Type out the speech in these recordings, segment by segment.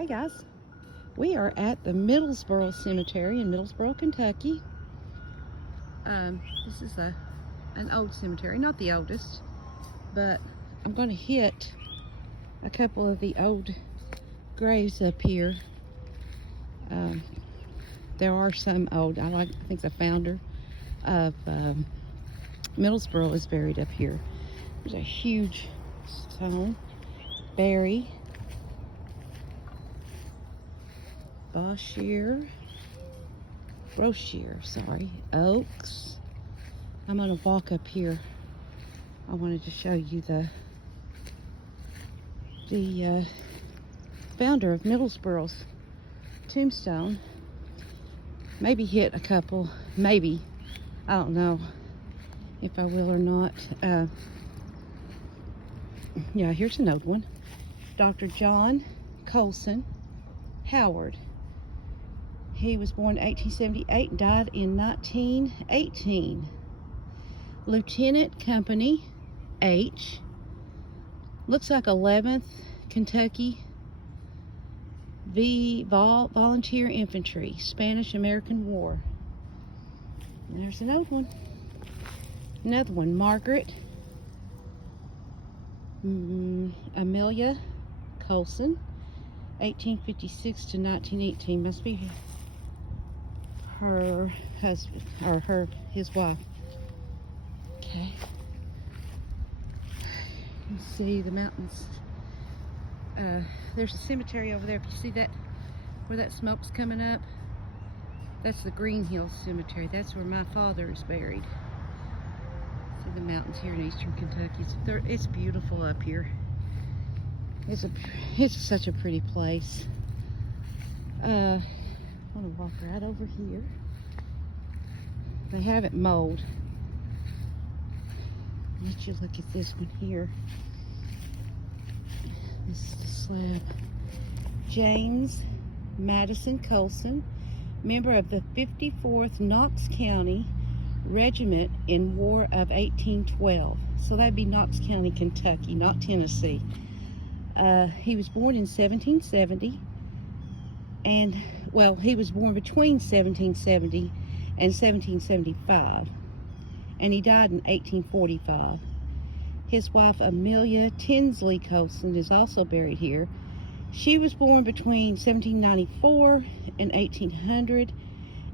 Hey guys, we are at the Middlesboro Cemetery in Middlesboro, Kentucky. This is an old cemetery, not the oldest, but I'm going to hit a couple of the old graves up here. There are some old. I think the founder of Middlesboro is buried up here. There's a huge stone. Barry, Rochier, sorry, Oaks. I'm gonna walk up here. I wanted to show you the founder of Middlesboro's tombstone. Maybe hit a couple, maybe. I don't know if I will or not. Yeah, here's an old one. Dr. John Colson Howard. He was born in 1878 and died in 1918. Lieutenant Company H. Looks like 11th Kentucky Volunteer Infantry, Spanish-American War. And there's an old one. Another one, Margaret Amelia Colson, 1856 to 1918. Must be her husband, or his wife. Okay. You see the mountains. There's a cemetery over there. If you see that, where that smoke's coming up, that's the Green Hills Cemetery. That's where my father is buried. See the mountains here in eastern Kentucky. It's beautiful up here. It's such a pretty place. I want to walk right over here. They have it mowed. Let you look at this one here. This is the slab. James Madison Colson, member of the 54th Knox County Regiment in War of 1812. So that'd be Knox County, Kentucky, not Tennessee. He was born in 1770, and well, he was born between 1770 and 1775, and he died in 1845. His wife Amelia Tinsley Colson is also buried here. She was born between 1794 and 1800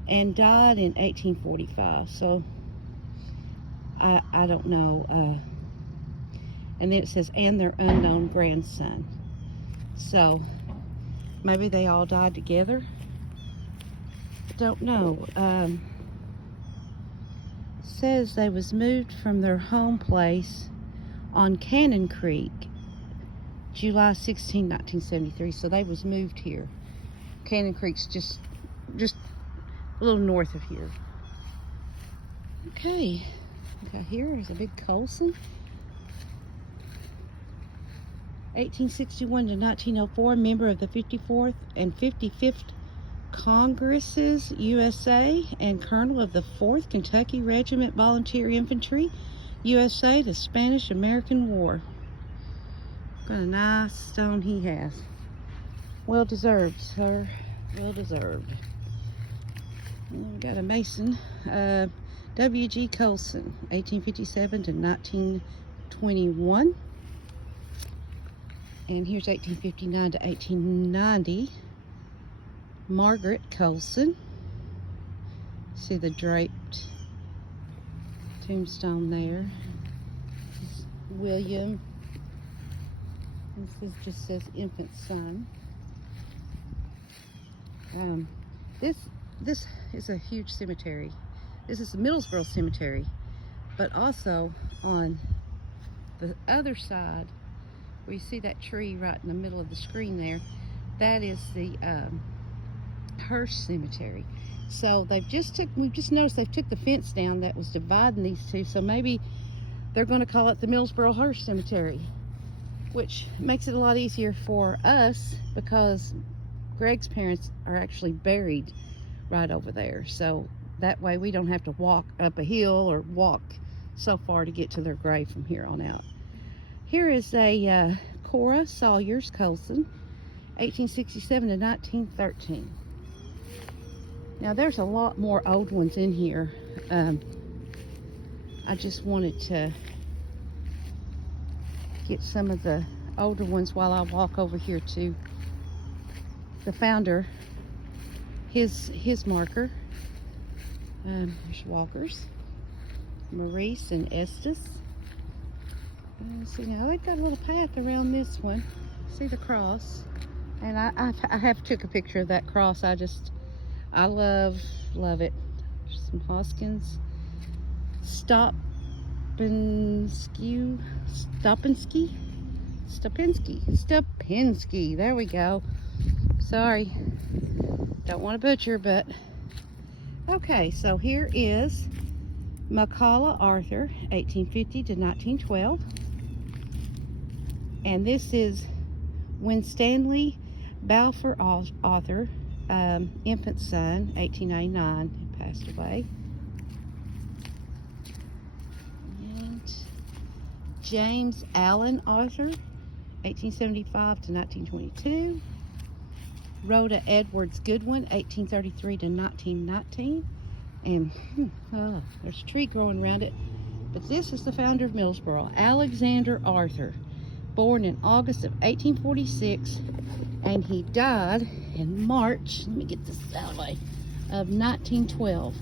and died in 1845. So I don't know. And then it says, and their unknown grandson. So maybe they all died together. Don't know. Says they was moved from their home place on Cannon Creek, July 16, 1973. So they was moved here. Cannon Creek's just a little north of here. Okay, got here is a big Colson. 1861 to 1904, member of the 54th and 55th Congresses, USA, and colonel of the 4th Kentucky Regiment Volunteer Infantry, USA, the Spanish-American War. Got a nice stone he has. Well deserved, sir. Well deserved. And we got a Mason, W.G. Colson, 1857 to 1921. And here's 1859 to 1890. Margaret Colson. See the draped tombstone there. William. This just says infant son. This is a huge cemetery. This is the Middlesboro Cemetery, but also on the other side, where you see that tree right in the middle of the screen there, that is the Hirsch Cemetery. So we've just noticed they've took the fence down that was dividing these two, so maybe they're going to call it the Middlesboro Hirsch Cemetery, which makes it a lot easier for us because Greg's parents are actually buried right over there. So that way we don't have to walk up a hill or walk so far to get to their grave from here on out. Here is a Cora Sawyers Colson, 1867 to 1913. Now there's a lot more old ones in here. I just wanted to get some of the older ones while I walk over here to the founder, his marker. There's Walker's, Maurice and Estes. See, now they've got a little path around this one. See the cross? And I have took a picture of that cross. I love it. There's some Hoskins, Stopinski. There we go. Sorry, don't want to butcher, but okay. So here is McCullough Arthur, 1850 to 1912, and this is Winstanley Balfour Arthur, infant son, 1899, passed away. And James Allen Arthur, 1875 to 1922. Rhoda Edwards Goodwin, 1833 to 1919. And there's a tree growing around it. But this is the founder of Middlesboro, Alexander Arthur, born in August of 1846, and he died in March, let me get this out of the way, of 1912.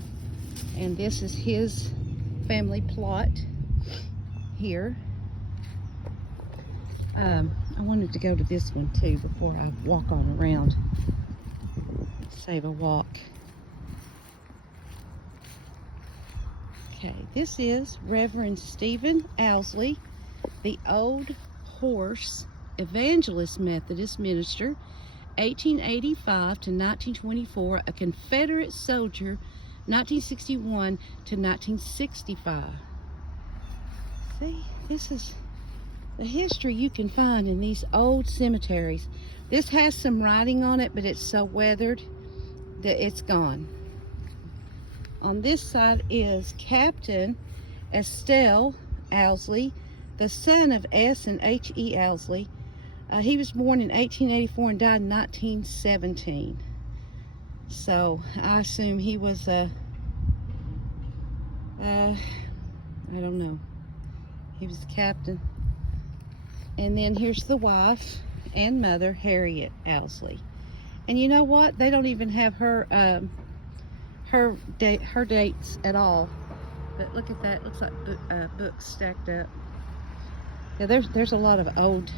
And this is his family plot here. I wanted to go to this one too before I walk on around. Save a walk. Okay, this is Reverend Stephen Owsley, the Old Horse Evangelist Methodist minister, 1885 to 1924, a Confederate soldier, 1961 to 1965. See, this is the history you can find in these old cemeteries. This has some writing on it, but it's so weathered that it's gone. On this side is Captain Estelle Owsley, the son of S. and H.E. Owsley. He was born in 1884 and died in 1917. So I assume he was I don't know. He was the captain. And then here's the wife and mother, Harriet Owsley. And you know what? They don't even have her dates at all. But look at that. It looks like books stacked up. Yeah, there's a lot of old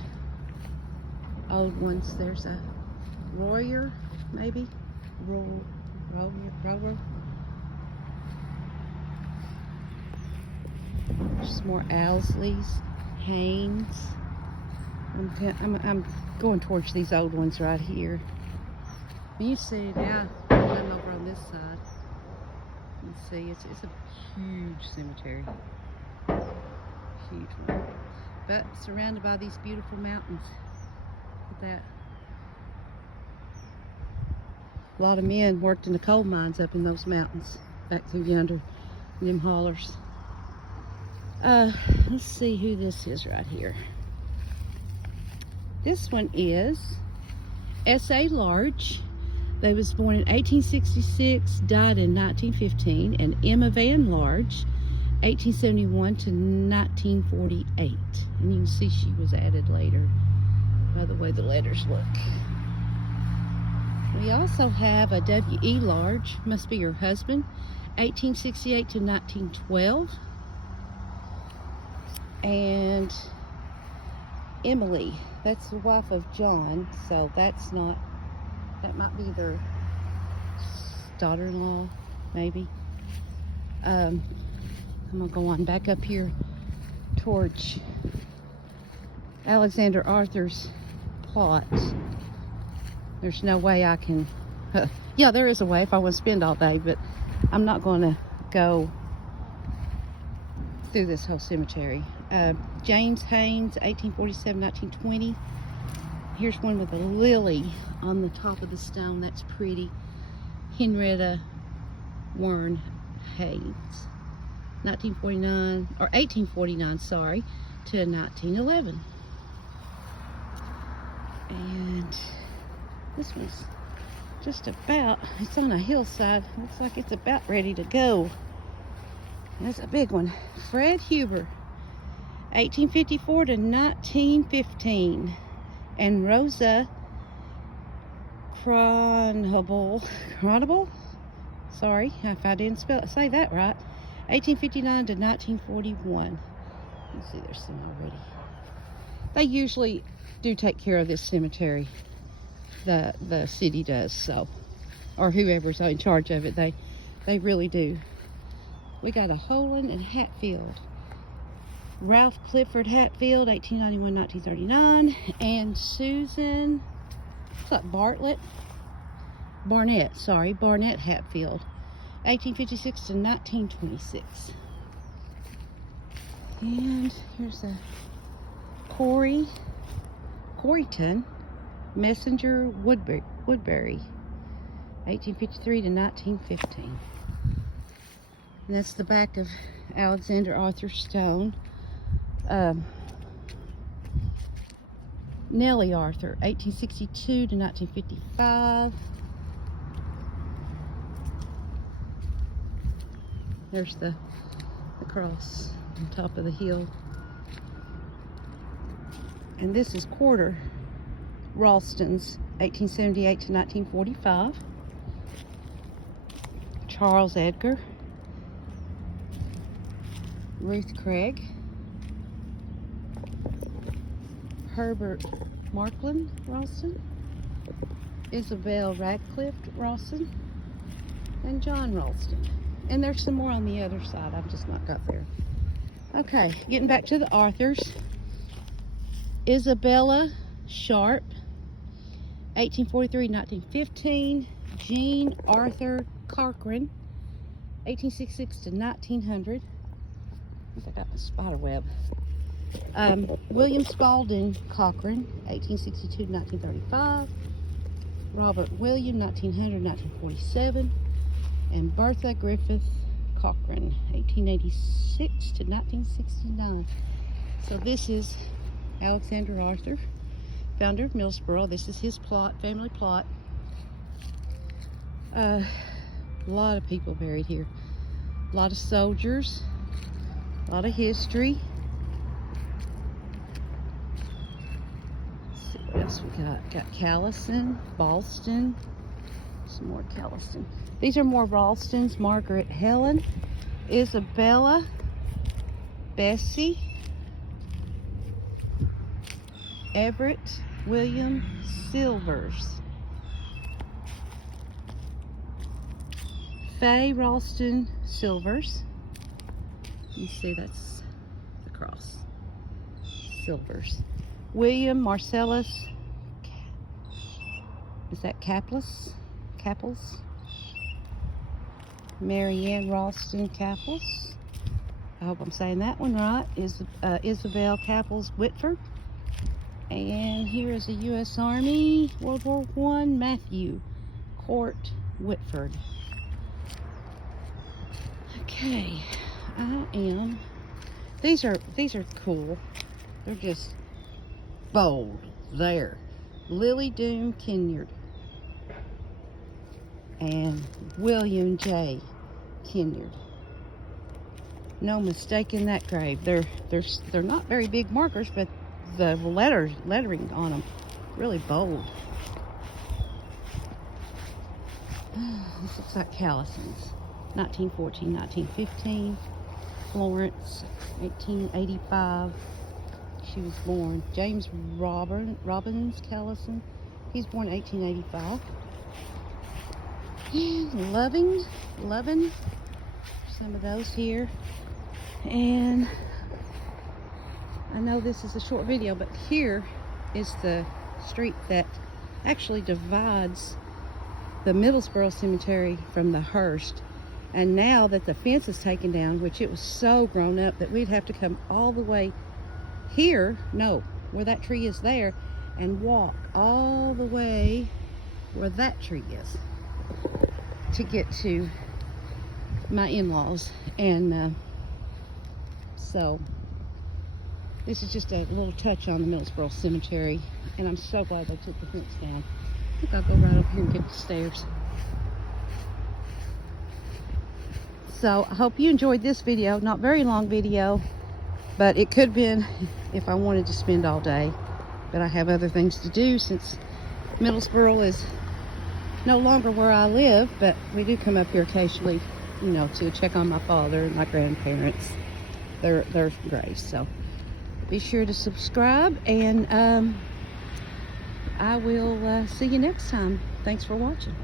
ones. There's a Royer, maybe. Royer. There's more Owsleys, Haynes. I'm going towards these old ones right here. You see now, I'm over on this side. You see, it's a huge cemetery, huge one, but surrounded by these beautiful mountains. Look at that. A lot of men worked in the coal mines up in those mountains, back through yonder, in them hollers. Let's see who this is right here. This one is S.A. Large. They was born in 1866, died in 1915, and Emma Van Large, 1871 to 1948. And you can see she was added later by the way the letters look. We also have a W.E. Large, must be her husband, 1868 to 1912. And Emily, that's the wife of John, so that's not, that might be their daughter-in-law, maybe. I'm gonna go on back up here towards Alexander Arthur's plot. There's no way I can, yeah, there is a way if I want to spend all day, but I'm not going to go through this whole cemetery. James Haynes, 1847-1920. Here's one with a lily on the top of the stone. That's pretty. Henrietta Warren Haynes, 1949, or 1849, sorry, to 1911. And This one's just about, it's on a hillside. Looks like it's about ready to go. That's a big one. Fred Huber, 1854 to 1915. And Rosa Cronable, sorry if I didn't say that right, 1859 to 1941. Let's see, there's some already. They usually do take care of this cemetery. The city does, so, or whoever's in charge of it, they really do. We got a Holland and Hatfield. Ralph Clifford Hatfield, 1891-1939, and Susan, what's that, Barnett Hatfield, 1856 to 1926. And here's a Coreyton Messenger Woodbury, 1853 to 1915. And that's the back of Alexander Arthur stone. Nellie Arthur, 1862 to 1955. There's the cross on top of the hill. And this is Quarter Ralston's, 1878 to 1945. Charles Edgar. Ruth Craig. Herbert Markland Ralston. Isabel Radcliffe Ralston. And John Ralston. And there's some more on the other side. I've just not got there. Okay, getting back to the Arthurs. Isabella Sharp, 1843-1915. Jean Arthur Cochran, 1866 to 1900. I think I got the spider web. William Spalding Cochran, 1862 to 1935. Robert William, 1900-1947. And Bertha Griffith Cochran, 1886 to 1969. So this is Alexander Arthur, founder of Middlesboro. This is his plot, family plot. A lot of people buried here. A lot of soldiers, a lot of history. Let's see what else we got. Got Callison, Ballston, some more Callison. These are more Ralstons. Margaret Helen, Isabella, Bessie, Everett William Silvers, Faye Ralston Silvers. You see, that's the cross. Silvers. William Marcellus, is that Capels? Marianne Ralston Capels. I hope I'm saying that one right. Isabel Capels Whitford. And here is the U.S. Army, World War I, Matthew Court Whitford. Okay, these are cool. They're just bold. There. Lily Doom Kinyard and William J. Kinyard. No mistaking that grave. They're not very big markers, but the lettering on them really bold. This looks like Callison's. 1914, 1915. Florence, 1885. She was born. James Robbins Callison. He's born 1885. And Loving. Some of those here. And I know this is a short video, but here is the street that actually divides the Middlesboro Cemetery from the Hearst. And now that the fence is taken down, which it was so grown up that we'd have to come all the way here, no, where that tree is there, and walk all the way where that tree is to get to my in-laws. And so this is just a little touch on the Middlesboro Cemetery, and I'm so glad they took the fence down. I think I'll go right over here and get the stairs. So I hope you enjoyed this video. Not very long video, but it could have been if I wanted to spend all day. But I have other things to do since Middlesboro is no longer where I live, but we do come up here occasionally, you know, to check on my father and my grandparents. They're great. So be sure to subscribe, and I will see you next time. Thanks for watching.